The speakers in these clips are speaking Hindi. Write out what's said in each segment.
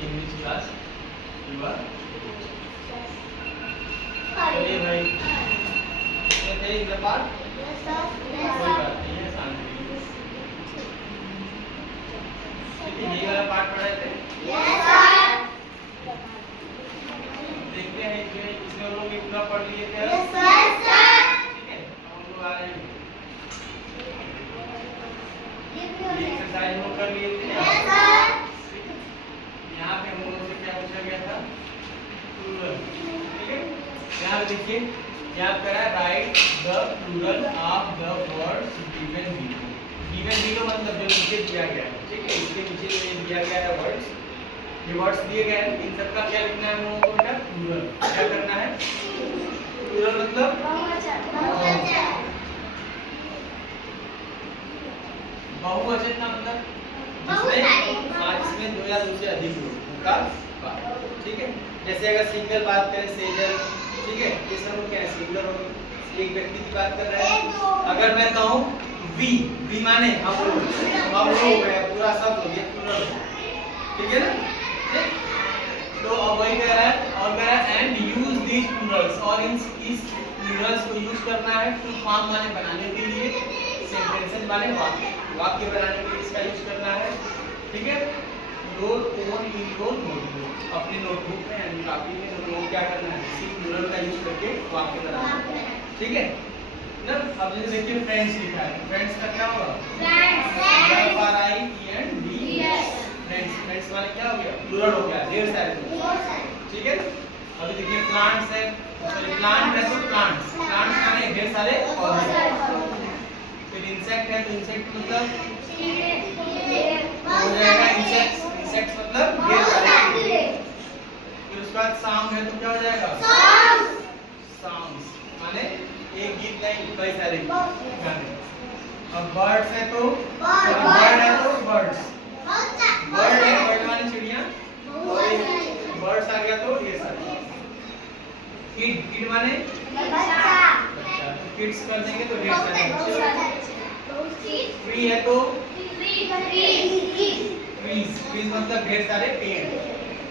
In which class you are? चलिए भाई, ये थे इन द पार्ट। कोई बात नहीं है, शांति। ये वाला पार्ट पढ़ाए थे? देखते हैं इसमें हम लोग इतना पढ़ लिए थे। ठीक है, अब हम लोग आ रहे हैं। एक्सरसाइज हम लोग कर लिए थे। यहाँ पे हम लोगों से क्या पूछा गया था? प्लूरल। ठीक है, यहाँ पे देखिए क्या करा है, write the plural of the words given below. Given below मतलब जो नीचे दिया गया है। ठीक है, इसके नीचे जो दिया गया है वर्ड्स, ये वर्ड्स दिए गए हैं, इन सबका क्या लिखना है हम लोगों को बेटा? प्लूरल। क्या करना है? प्लूरल मतलब बहुवचन का मतलब जिसमें दो या दो से अधिक लोग का बात। ठीक है, जैसे अगर सिंगल बात करें सेजल, ठीक है, ये सब क्या है? सिंगल हो, एक व्यक्ति की बात कर रहा है। अगर मैं कहूँ वी, वी माने हम लोग है, पूरा सब लोग, ये प्लूरल। ठीक है ना? तो अब वही कह रहा है, और कह रहा है एंड यूज दीस प्लूरल्स, और इस प्लूरल्स को यूज करना है टू फॉर्म माने बनाने के लिए, सेंटेंसेस माने वाक्य बनाने के लिए इसका यूज करना है। ठीक है, your own in your notebook, अपनी नोटबुक में यानी कॉपी में हम लोग क्या करना है? इसी प्लूरल का यूज करके वाक्य बनाना है। ठीक है ना? अब जैसे देखिए फ्रेंड्स लिखा है, फ्रेंड्स का क्या होगा? फ्रेंड्स, फ्रेंड्स माने क्या हो गया? प्लूरल हो गया, ढेर सारे लोग। ठीक है, अभी देखिए प्लांट्स है, प्लांट है तो प्लांट्स, प्लांट्स माने ढेर सारे पौधे। फिर इंसेक्ट है तो इंसेक्ट मतलब हो जाएगा इंसेक्ट्स, इंसेक्ट्स मतलब ढेर सारे कीड़े। फिर उसके बाद साउंड है तो क्या हो जाएगा? साउंड्स माने एक गीत नहीं, कई सारे गाने। अब बर्ड्स है तो बर्ड है तो बर्ड्स, बर्ड है बर्ड माने चिड़िया, और बर्ड्स आ गया तो ये सारे। किड, किड माने बच्चा, किड्स कर देंगे तो ढेर सारे बच्चे। ट्री है तो ट्रीज, ट्रीज मतलब ढेर सारे पेड़।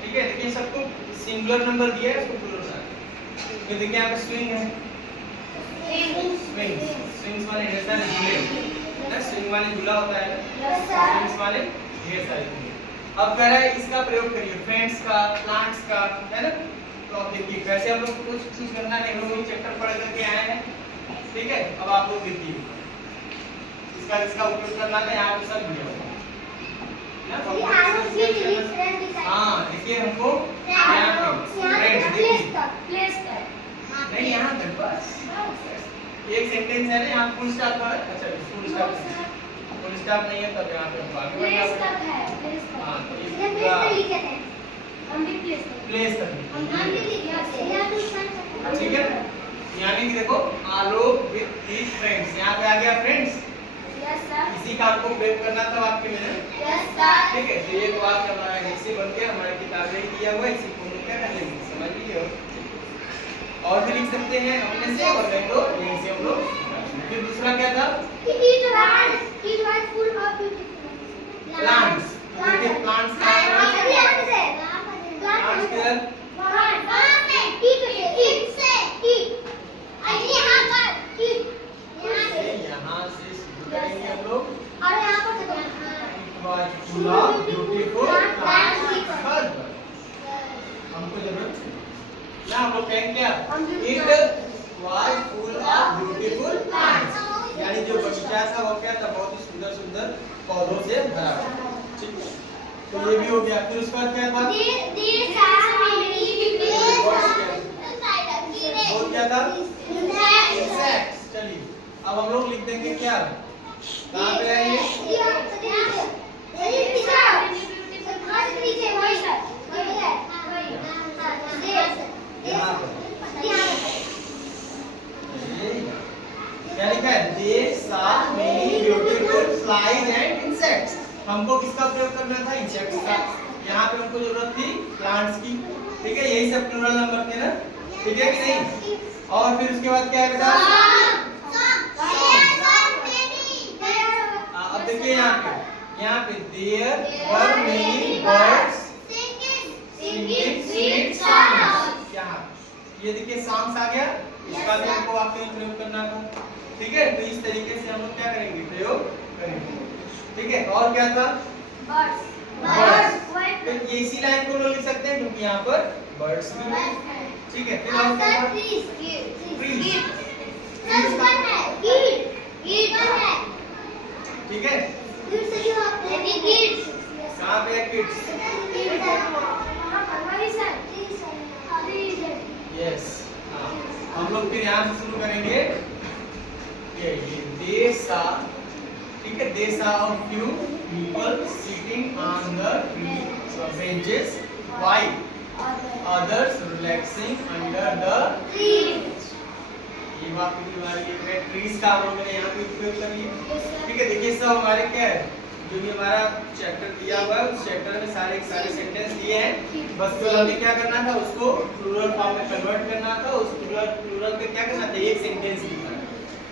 ठीक है, देखिए सबको सिंगुलर नंबर दिया है, इसको प्लूरल बना। ये देखिए यहाँ पे स्विंग है, स्विंग्स, स्विंग्स माने ढेर सारे झूले ना, स्विंग माने झूला होता है ना, स्विंग्स माने ढेर सारे झूले। अब कह रहा है इसका प्रयोग करिए, फ्रेंड्स का, प्लांट्स का, है ना? तो अब देखिए वैसे हम लोग कुछ चीज करना नहीं, हम लोग चैप्टर पढ़ करके आए हैं। ठीक है, अब आप लोग देखिए इसका उपयोग करना है, यहाँ पे सब दिया हुआ है ना। हाँ देखिए हमको यहाँ पे फ्रेंड्स देखिए, नहीं यहाँ पे बस एक सेंटेंस है ना, यहाँ फुल स्टॉप पर। अच्छा फुल स्टॉप नहीं है तब यहाँ पे हम आगे बढ़ जाते हैं। हाँ तो ये प्लेस कर ठीक है, यानी कि देखो आलोक विद हिज फ्रेंड्स, यहाँ पे आ गया फ्रेंड्स। इसी का आपको प्रयोग करना था वाक्य में। ठीक है, तो ये वाक्य हमारा ऐसे बन गया, हमारी किताब में दिया हुआ है, इसी को हम क्या कर लेंगे, समझ लीजिए। और भी लिख सकते हैं अपने से, और नहीं तो यहीं से हम लोग। फिर दूसरा क्या था? प्लांट्स, देखिए प्लांट्स का यहाँ से शुरू करेंगे हम लोग। ब्यूटीफुल हमको जरूरत ना, हम लोग कहेंगे क्या? It was full of beautiful plants, यानी जो बगीचा था वो क्या था? बहुत ही सुंदर सुंदर पौधों से भरा हुआ। ठीक है, तो ये भी हो गया। फिर उसके बाद क्या था? और क्या था? इंसेक्ट्स। चलिए अब हम लोग लिख देंगे क्या? कहाँ पे है ये? क्या लिखा है? They saw many beautiful flies and insects. हमको किसका प्रयोग करना था? इंसेक्ट्स का। यहाँ पे हमको जरूरत थी प्लांट्स की। ठीक है, यही सब प्लूरल नंबर थे ना? ठीक है कि नहीं? और फिर उसके बाद क्या है बेटा? अब देखिए यहाँ पे there were many birds ये देखिए सॉन्ग्स आ गया, इसका भी हमको वाक्य में प्रयोग करना था। ठीक है, तो इस तरीके से हम लोग क्या करेंगे, प्रयोग करेंगे। ठीक है, और क्या था, बर्ड्स। तो ये इसी लाइन को लोग लिख सकते हैं क्योंकि यहाँ पर बर्ड्स भी है। ठीक है, फिर और क्या था, ट्रीज। ठीक है, कहाँ पे है किड्स, यस। हम लोग फिर यहाँ से शुरू करेंगे, ये they saw, ठीक है, they saw a few people sitting on the benches while others relaxing under the trees। ये वाक्य की बारी है, ट्रीज का हम लोगों ने यहाँ पे उपयोग कर लिया। ठीक है, देखिए सब हमारे क्या है, जो भी हमारा चैप्टर दिया हुआ है उस चैप्टर में सारे सेंटेंस दिए हैं, बस जो हमें क्या करना था, उसको प्लूरल फॉर्म में कन्वर्ट करना था। उस प्लूरल पे क्या करना था, एक सेंटेंस लिखना है।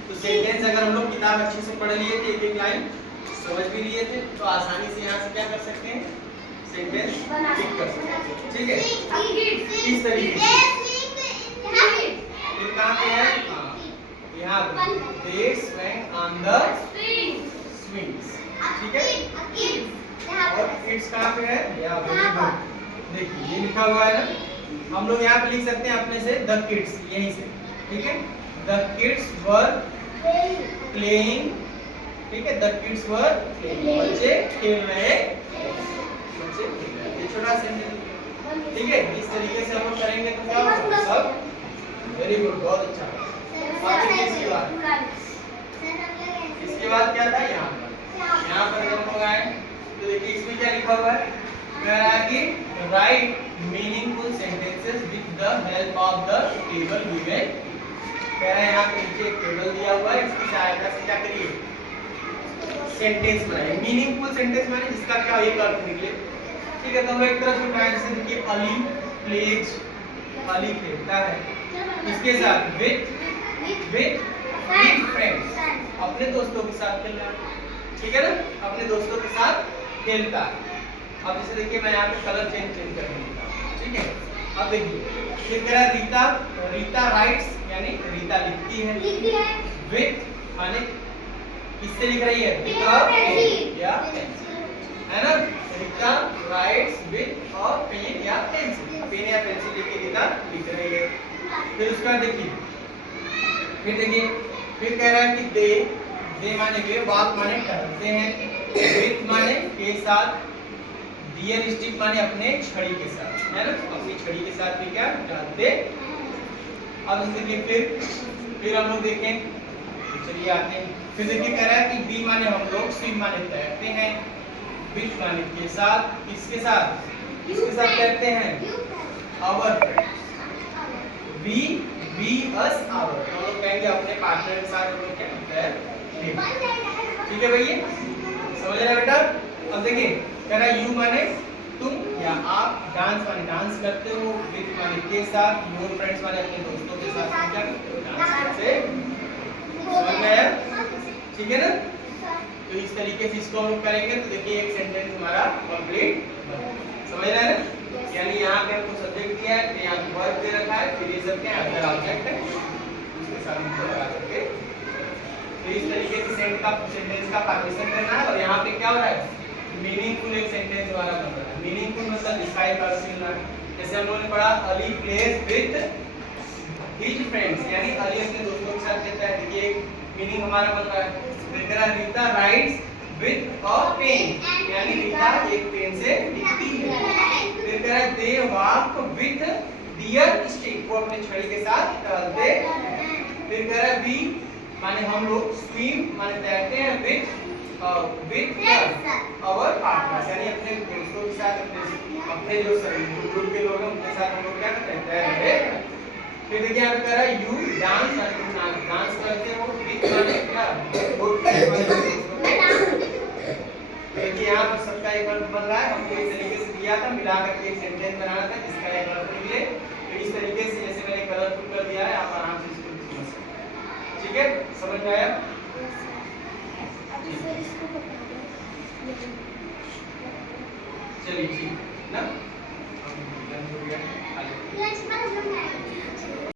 तो सेंटेंस अगर हम लोग किताब अच्छे से पढ़ लिए थे, एक एक लाइन समझ भी लिए थे, तो आसानी से यहाँ से क्या कर सकते हैं, सेंटेंस लिख कर सकते हैं। ठीक है, इस तरीके से ये कहाँ पे है, यहाँ पे they swing on the swings। ठीक है, और किड्स कहाँ पे है, यहाँ पे देखिए ये लिखा हुआ है ना, हम लोग यहाँ पे लिख सकते हैं अपने से द किड्स, यहीं से। ठीक है, द किड्स वर प्लेइंग। ठीक है, द किड्स वर प्लेइंग, बच्चे खेल रहे, बच्चे खेल रहे, ये छोटा सेंटेंस। ठीक है, इस तरीके से हम लोग करेंगे तो क्या होगा, सब वेरी गुड, बहुत अच्छा। इसके बाद क्या था, यहाँ पर हम लोग आए तो देखिए इसमें क्या लिखा हुआ है, कह रहा है कि right meaningful sentences with the help of the table given. कह रहा है यहाँ पे नीचे एक टेबल दिया हुआ है, इसकी सहायता से क्या करिए, सेंटेंस बनाइए। मीनिंगफुल सेंटेंस माने जिसका क्या एक अर्थ निकले। ठीक है, तो हम एक तरफ से उठाए, जैसे देखिए अली प्लेज, अली खेलता है, इसके साथ विद फ्रेंड्स, अपने दोस्तों के साथ खेल रहा है। ठीक है ना, अपने दोस्तों के साथ खेलता है। अब जैसे देखिए मैं यहाँ पे कलर चेंज कर देता हूँ। ठीक है, अब देखिए ये कह रहा है रीता राइट्स, यानी रीता लिखती है, विथ माने किससे लिख रही है, पेन या पेंसिल, है ना। रीता राइट्स विथ और पेन या पेंसिल, पेन या पेंसिल लेके रीता लिख रही है। फिर उसका देखिए, फिर कह रहा है कि दे माने वे, वाक माने टहलते हैं, विथ माने के साथ, डियर स्टिक माने अपने छड़ी के साथ, है ना, अपनी छड़ी के साथ भी क्या टहलते। अब देखिए फिर हम लोग देखें, चलिए आते हैं। फिर देखिए कह रहा है कि बी माने हम लोग, स्विम माने तैरते हैं, विथ माने के साथ, किसके साथ तैरते हैं, our friends, be us our, हम लोग कहेंगे अपने पार्टनर के साथ हम लोग क्या तैरते। ठीक है भैया, समझ रहे बेटा। अब देखिए कह रहा है यू माने तुम या आप, डांस माने डांस करते हो, विथ माने के साथ, योर फ्रेंड्स माने अपने दोस्तों के साथ क्या करते हो, डांस करते। समझ में आया, ठीक है ना। तो इस तरीके से इसको हम लोग करेंगे तो देखिए एक सेंटेंस हमारा कंप्लीट बन, समझ रहे हैं ना। यानी यहाँ पे हमको सब्जेक्ट दिया है, यहाँ पे वर्ब दे रखा है, फिर ये सब क्या है, अदर ऑब्जेक्ट है, उसके साथ हमको लगा करके तो इस तरीके से सेंटेंस का फॉर्मेशन करना है। और यहाँ पे क्या हो रहा है, मीनिंगफुल एक सेंटेंस हमारा बन रहा है। मीनिंगफुल मतलब जिसका एक अर्थ मिल रहा है। जैसे हम लोगों ने पढ़ा Ali plays with his friends, यानी अली अपने दोस्तों के साथ खेलता है, देखिए एक मीनिंग हमारा बन रहा है। फिर कह रहा है Rita writes with a pen, यानी रीता एक पेन से लिखती है। फिर कह रहा है they walk with their stick, वो अपने छड़ी के साथ टहलते। फिर कह रहा है वी माने हम लोग, स्विम माने तैरते हैं, विद आवर पार्टनर्स, यानी अपने दोस्तों के साथ, अपने जो ग्रुप के लोग हैं उनके साथ हम लोग क्या करते हैं, तैर रहे हैं। फिर देखिए यहाँ पे कह रहा है यू डांस, डांस करते हो, विद माने क्या, देखिए यहाँ पर सबका एक अर्थ बन रहा है। हमको इस तरीके से दिया था, मिला करके एक सेंटेंस बनाना था जिसका एक अर्थ निकले। तो इस तरीके से जैसे मैंने कलरफुल कर दिया है, आप आराम से इसको समझ सकते हैं। ठीक है, समझ में आया। चलिए ठीक ना।